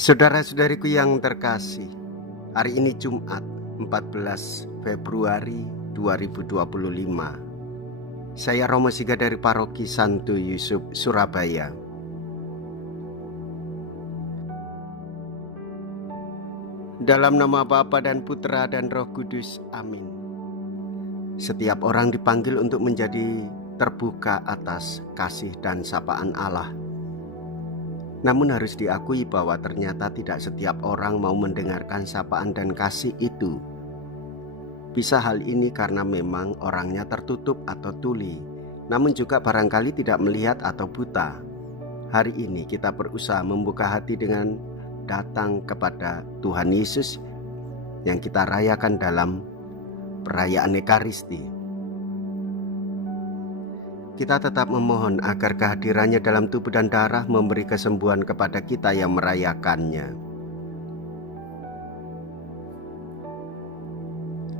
Saudara-saudariku yang terkasih, hari ini Jumat 14 Februari 2025. Saya Romo Siga dari Paroki Santo Yusuf, Surabaya. Dalam nama Bapa dan Putra dan Roh Kudus, amin. Setiap orang dipanggil untuk menjadi terbuka atas kasih dan sapaan Allah. Namun harus diakui bahwa ternyata tidak setiap orang mau mendengarkan sapaan dan kasih itu. Bisa hal ini karena memang orangnya tertutup atau tuli, namun juga barangkali tidak melihat atau buta. Hari ini kita berusaha membuka hati dengan datang kepada Tuhan Yesus yang kita rayakan dalam perayaan Ekaristi. Kita tetap memohon agar kehadirannya dalam tubuh dan darah memberi kesembuhan kepada kita yang merayakannya.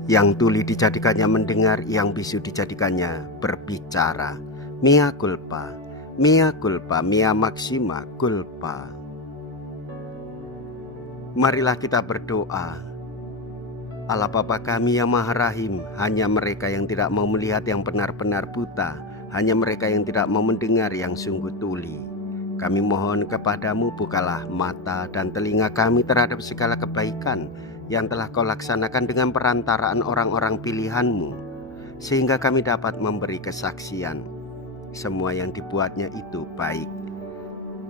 Yang tuli dijadikannya mendengar, yang bisu dijadikannya berbicara. Mea culpa, mea culpa, mea maxima culpa. Marilah kita berdoa. Allah Bapa kami yang Maha Rahim, hanya mereka yang tidak mau melihat yang benar-benar buta, hanya mereka yang tidak mau mendengar yang sungguh tuli. Kami mohon kepadamu, bukalah mata dan telinga kami terhadap segala kebaikan yang telah kau laksanakan dengan perantaraan orang-orang pilihanmu, sehingga kami dapat memberi kesaksian. Semua yang dibuatnya itu baik.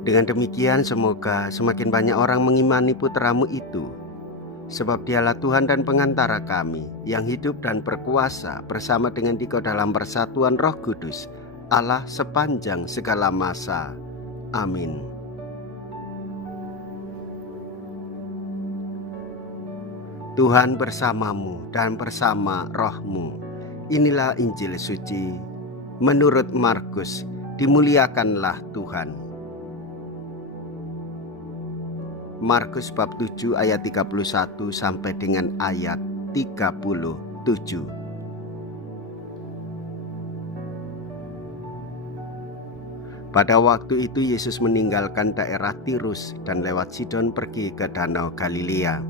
Dengan demikian semoga semakin banyak orang mengimani putramu itu, sebab dialah Tuhan dan pengantara kami, yang hidup dan berkuasa bersama dengan Dikau dalam persatuan Roh Kudus, Allah sepanjang segala masa. Amin. Tuhan bersamamu dan bersama rohmu. Inilah Injil suci menurut Markus. Dimuliakanlah Tuhan. Markus bab 7 ayat 31 sampai dengan ayat 37. Pada waktu itu Yesus meninggalkan daerah Tirus dan lewat Sidon pergi ke Danau Galilea.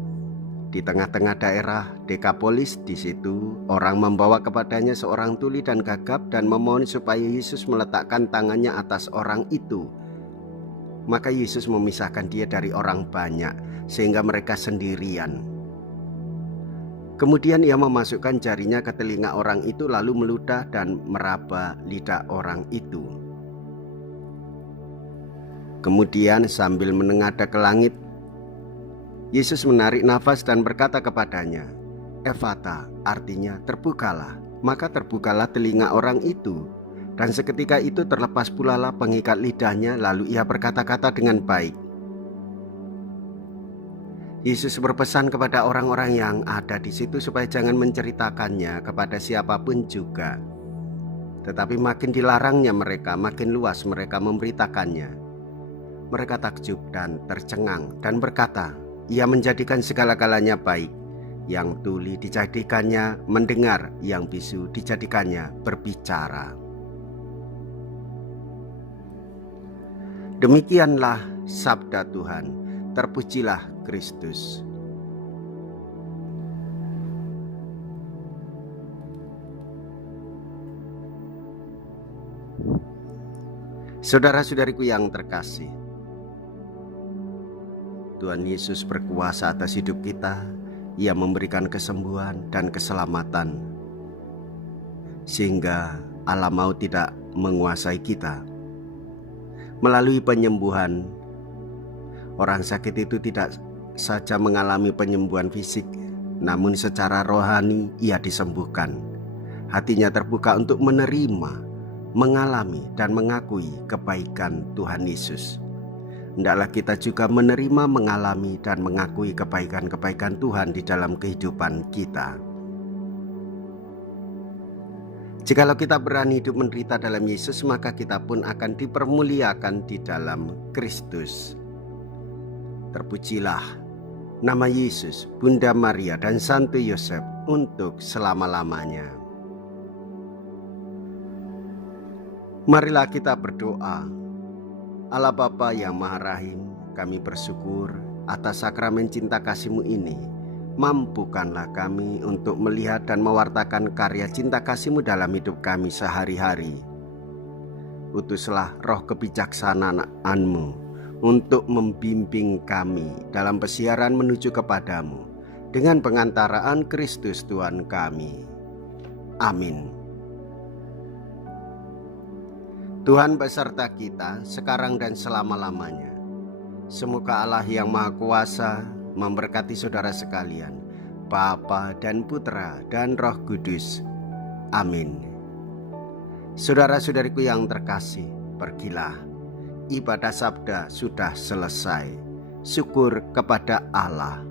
Di tengah-tengah daerah Dekapolis, di situ orang membawa kepadanya seorang tuli dan gagap dan memohon supaya Yesus meletakkan tangannya atas orang itu. Maka Yesus memisahkan dia dari orang banyak, sehingga mereka sendirian. Kemudian ia memasukkan jarinya ke telinga orang itu, lalu meludah dan meraba lidah orang itu. Kemudian sambil menengadah ke langit, Yesus menarik nafas dan berkata kepadanya, Ephata, artinya terbukalah. Maka terbukalah telinga orang itu. Dan seketika itu terlepas pula lah pengikat lidahnya, lalu ia berkata-kata dengan baik. Yesus berpesan kepada orang-orang yang ada di situ supaya jangan menceritakannya kepada siapapun juga. Tetapi makin dilarangnya mereka, makin luas mereka memberitakannya. Mereka takjub dan tercengang dan berkata, Ia menjadikan segala-galanya baik. Yang tuli dijadikannya mendengar, yang bisu dijadikannya berbicara. Demikianlah sabda Tuhan. Terpujilah Kristus. Saudara-saudariku yang terkasih, Tuhan Yesus berkuasa atas hidup kita. Ia memberikan kesembuhan dan keselamatan, sehingga Allah mau tidak menguasai kita. Melalui penyembuhan, orang sakit itu tidak saja mengalami penyembuhan fisik, namun secara rohani ia disembuhkan. Hatinya terbuka untuk menerima, mengalami dan mengakui kebaikan Tuhan Yesus. Hendaklah kita juga menerima, mengalami dan mengakui kebaikan-kebaikan Tuhan di dalam kehidupan kita. Jikalau kita berani hidup menderita dalam Yesus, maka kita pun akan dipermuliakan di dalam Kristus. Terpujilah nama Yesus, Bunda Maria dan Santo Yosef untuk selama-lamanya. Marilah kita berdoa. Allah Bapa yang Maha Rahim, kami bersyukur Atas sakramen cinta kasih-Mu ini, mampukanlah kami untuk melihat dan mewartakan karya cinta kasih-Mu dalam hidup kami sehari-hari. Utuslah roh kebijaksanaan-Mu untuk membimbing kami dalam pesiaran menuju kepadamu dengan pengantaraan Kristus Tuhan kami. Amin. Tuhan beserta kita sekarang dan selama-lamanya. Semoga Allah yang Maha Kuasa memberkati saudara sekalian, Bapa dan Putra dan Roh Kudus. Amin. Saudara-saudariku yang terkasih, pergilah. Ibadah sabda sudah selesai. Syukur kepada Allah.